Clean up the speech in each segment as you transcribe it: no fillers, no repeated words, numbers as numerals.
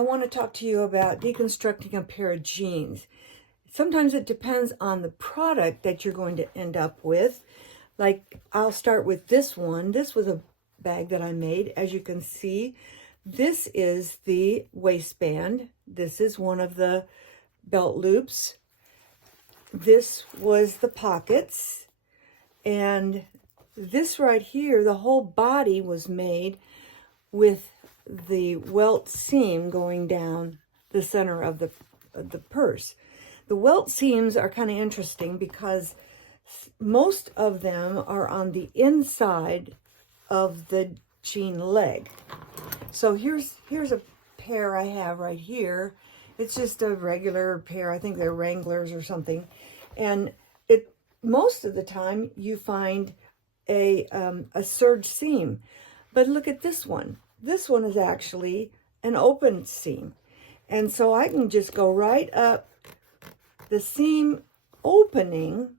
I want to talk to you about deconstructing a pair of jeans. Sometimes it depends on the product that you're going to end up with. Like, I'll start with this one. This was a bag that I made. As you can see, this is the waistband. This is one of the belt loops. This was the pockets. And this right here, the whole body was made with the welt seam going down the center of the purse. The welt seams are kind of interesting because most of them are on the inside of the jean leg. So here's a pair I have right here. It's just a regular pair. I think they're Wranglers or something. And most of the time you find a serge seam. But look at this one. This one is actually an open seam. And so I can just go right up the seam opening,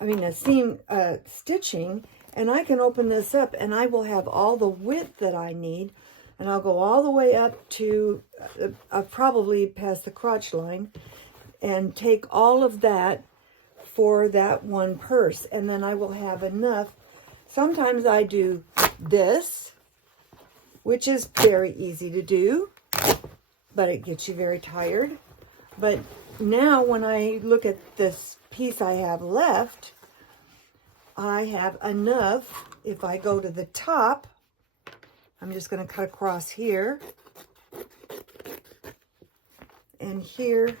a seam stitching, and I can open this up and I will have all the width that I need. And I'll go all the way up to probably past the crotch line and take all of that for that one purse. And then I will have enough. Sometimes I do this, which is very easy to do, but it gets you very tired. But now when I look at this piece I have left, I have enough. If I go to the top, I'm just going to cut across here. And here,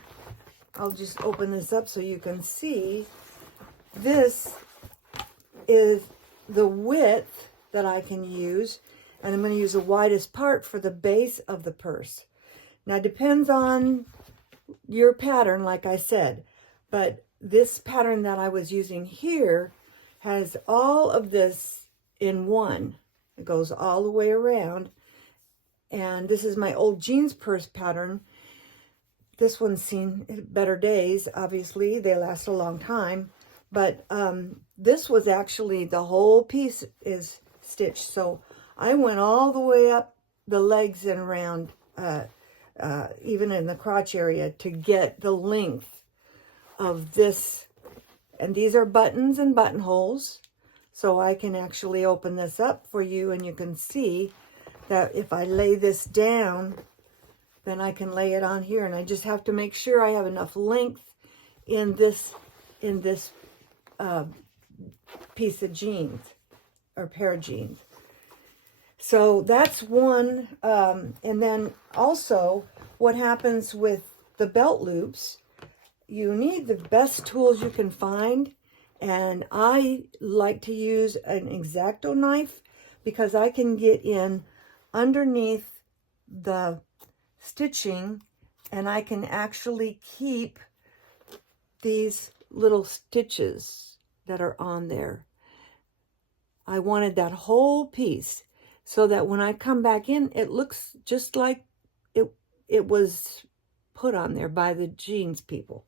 I'll just open this up so you can see. This is the width that I can use. And I'm going to use the widest part for the base of the purse. Now, it depends on your pattern, like I said. But this pattern that I was using here has all of this in one. It goes all the way around. And this is my old jeans purse pattern. This one's seen better days, obviously. They last a long time. But this was actually, the whole piece is stitched. So I went all the way up the legs and around, even in the crotch area, to get the length of this. And these are buttons and buttonholes. So I can actually open this up for you, and you can see that if I lay this down, then I can lay it on here. And I just have to make sure I have enough length in this piece of jeans, or pair of jeans. So that's one. And then also what happens with the belt loops, you need the best tools you can find. And I like to use an X-Acto knife because I can get in underneath the stitching and I can actually keep these little stitches that are on there. I wanted that whole piece so that when I come back in, it looks just like it was put on there by the jeans people.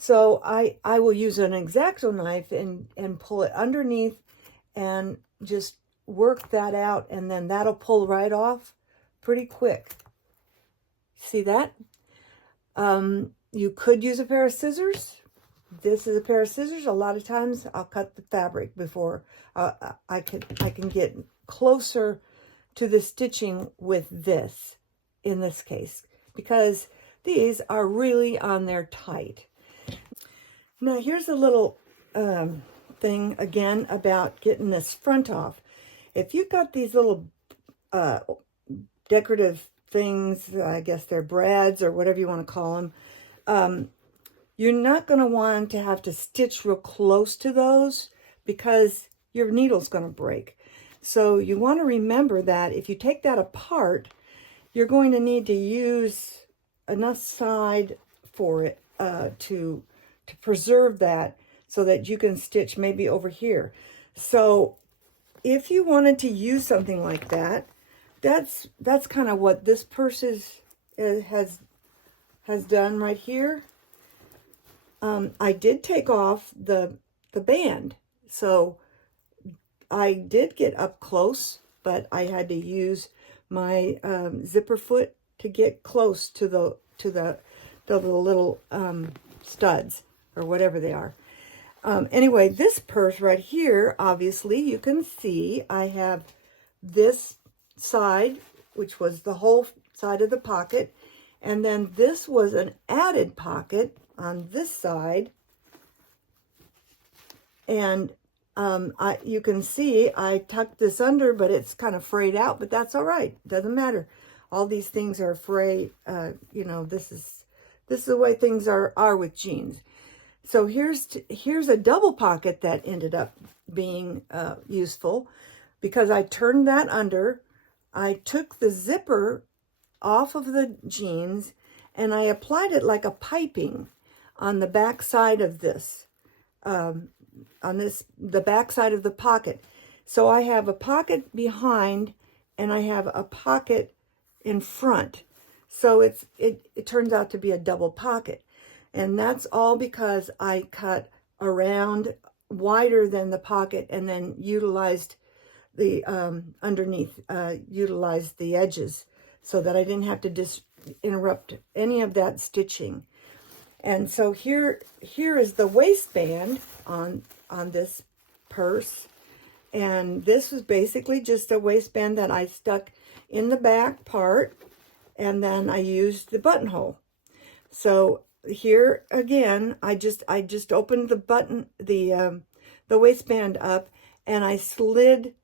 So I will use an X-Acto knife and pull it underneath and just work that out, and then that'll pull right off pretty quick. See that? You could use a pair of scissors. This is a pair of scissors. A lot of times I'll cut the fabric before I can get closer to the stitching with this, in this case, because these are really on there tight. Now here's a little thing again about getting this front off. If you've got these little decorative things, I guess they're brads or whatever you want to call them, you're not going to want to have to stitch real close to those because your needle's going to break. So you want to remember that if you take that apart, you're going to need to use enough side for it to preserve that so that you can stitch maybe over here. So if you wanted to use something like that, that's kind of what this purse has done right here. I did take off the band, so I did get up close, but I had to use my zipper foot to get close to the little studs or whatever they are. Anyway, this purse right here, obviously you can see I have this side, which was the whole side of the pocket, and then this was an added pocket on this side. And you can see I tucked this under, but it's kind of frayed out, but that's all right. Doesn't matter. All these things are fray. You know, this is the way things are with jeans. So here's a double pocket that ended up being useful, because I turned that under. I took the zipper off of the jeans and I applied it like a piping on the back side of this. The back side of the pocket. So I have a pocket behind and I have a pocket in front. So it turns out to be a double pocket. And that's all because I cut around wider than the pocket and then utilized the underneath, utilized the edges so that I didn't have to interrupt any of that stitching. And so here is the waistband on this purse. And this was basically just a waistband that I stuck in the back part, and then I used the buttonhole. So here again, I just opened the waistband up, and I slid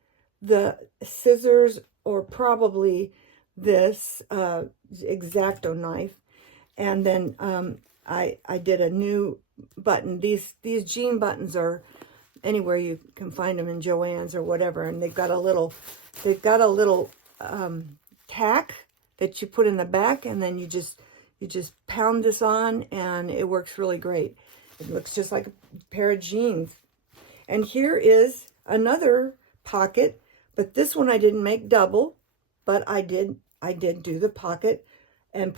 the scissors, or probably this X-Acto knife, and then I did a new button. These jean buttons are anywhere you can find them, in Joann's or whatever, and they've got a little tack that you put in the back, and then you just pound this on, and it works really great. It looks just like a pair of jeans. And here is another pocket, but this one I didn't make double, but I did do the pocket and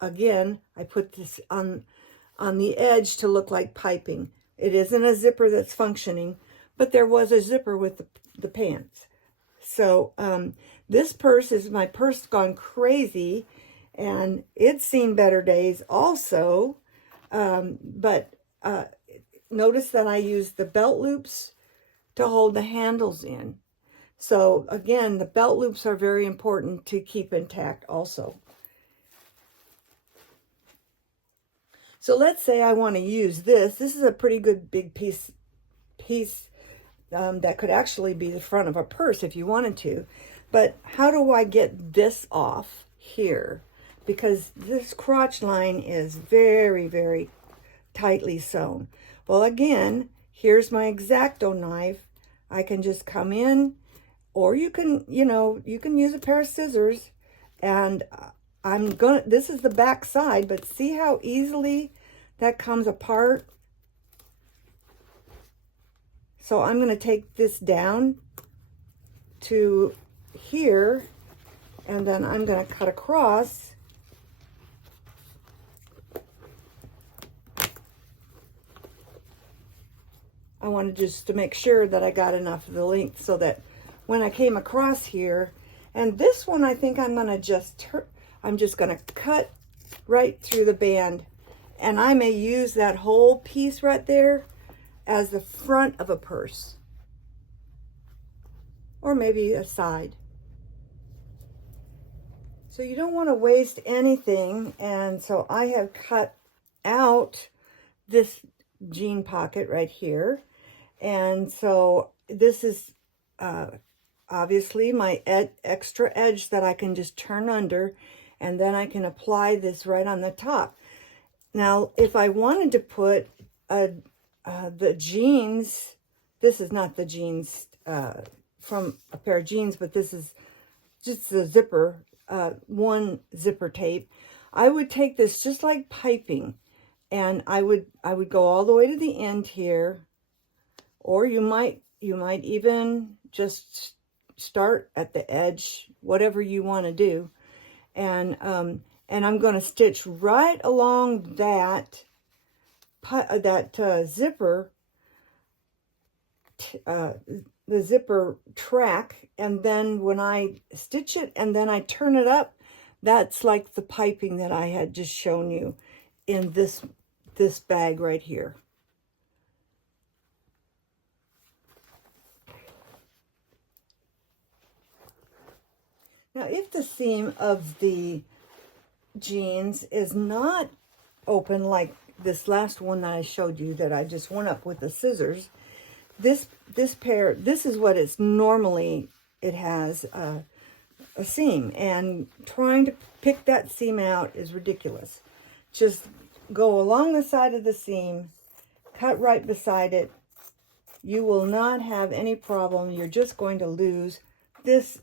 I put this on the edge to look like piping. It isn't a zipper that's functioning, but there was a zipper with the pants. So this purse is my purse gone crazy, and it's seen better days also. But notice that I used the belt loops to hold the handles in. So again, the belt loops are very important to keep intact also. So let's say I want to use this. This is a pretty good big piece that could actually be the front of a purse if you wanted to. But how do I get this off here? Because this crotch line is very, very tightly sewn. Well, again, here's my X-Acto knife. I can just come in, or you can use a pair of scissors, and this is the back side, but see how easily that comes apart? So I'm going to take this down to here, and then I'm going to cut across. I wanted just to make sure that I got enough of the length so that when I came across here, and this one I think I'm going to I'm just going to cut right through the band, and I may use that whole piece right there as the front of a purse, or maybe a side. So you don't want to waste anything, and so I have cut out this jean pocket right here, and so this is obviously my extra edge that I can just turn under, and then I can apply this right on the top. Now, if I wanted to put the jeans, this is not the jeans from a pair of jeans, but this is just the zipper, one zipper tape. I would take this just like piping, and I would go all the way to the end here, or you might even just start at the edge, whatever you want to do. And I'm going to stitch right along that zipper, the zipper track, and then when I stitch it and then I turn it up, That's like the piping that I had just shown you in this bag right here. Now, if the seam of the jeans is not open like this last one that I showed you that I just went up with the scissors, this pair, this is what it's normally, it has a seam, and trying to pick that seam out is ridiculous. Just go along the side of the seam, cut right beside it. You will not have any problem. You're just going to lose this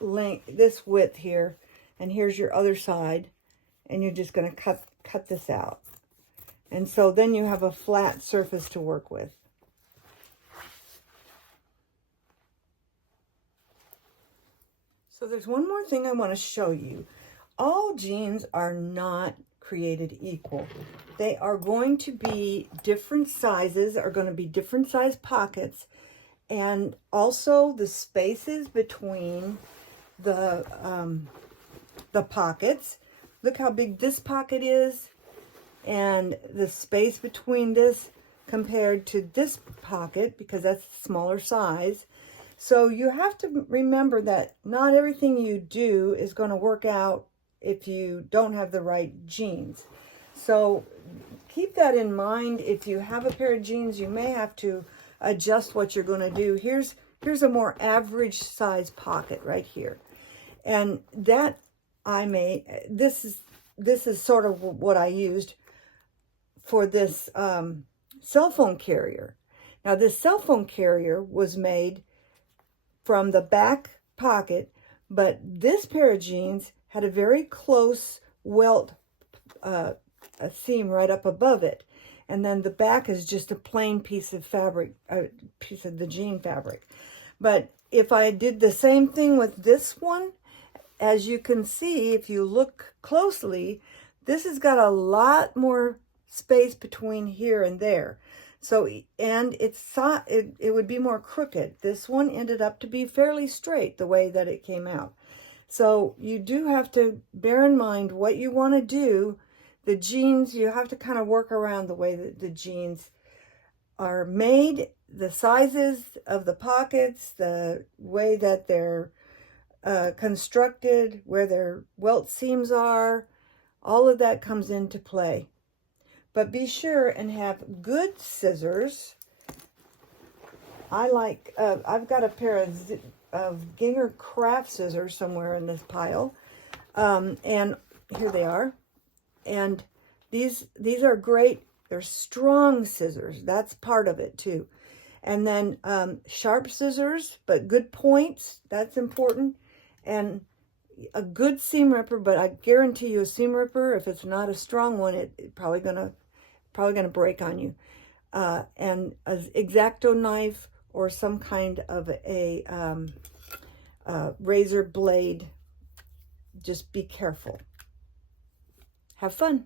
length, this width here, and here's your other side, and you're just going to cut this out. And so then you have a flat surface to work with. So there's one more thing I want to show you. All jeans are not created equal. They are going to be different sizes, are going to be different size pockets, and also the spaces between the pockets. Look how big this pocket is, and the space between this compared to this pocket, because that's a smaller size. So you have to remember that not everything you do is going to work out if you don't have the right jeans. So keep that in mind. If you have a pair of jeans, you may have to adjust what you're going to do. Here's a more average size pocket right here. And that I made, this is sort of what I used for this cell phone carrier. Now this cell phone carrier was made from the back pocket, but this pair of jeans had a very close welt a seam right up above it, and then the back is just a plain piece of fabric, a piece of the jean fabric. But if I did the same thing with this one, as you can see, if you look closely, this has got a lot more space between here and there. So, and it would be more crooked. This one ended up to be fairly straight the way that it came out. So you do have to bear in mind what you want to do. The jeans, you have to kind of work around the way that the jeans are made, the sizes of the pockets, the way that they're constructed, where their welt seams are. All of that comes into play. But be sure and have good scissors. I've got a pair of Ginger craft scissors somewhere in this pile. And here they are. And these are great. They're strong scissors. That's part of it too. And then sharp scissors, but good points. That's important. And a good seam ripper, but I guarantee you a seam ripper, if it's not a strong one, it's probably gonna break on you. And an X-Acto knife or some kind of a razor blade. Just be careful. Have fun.